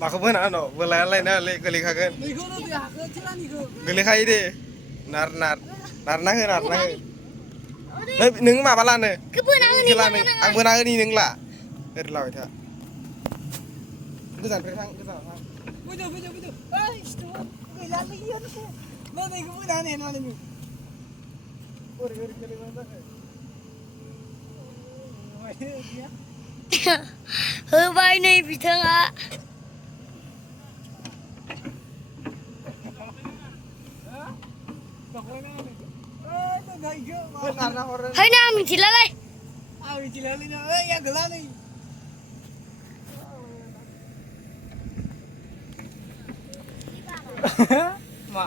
माखौ बोना न' बोलायालाय ना गोलैखागोन गोलैखायो दे नारना हो नों माबा लानो आं बोना होनि नों ला ओरै लाबाय था गोजाननिफ्राय थां गोजानाव थां होबाय नै बिथाङा हैनो आं मिथिलालै मा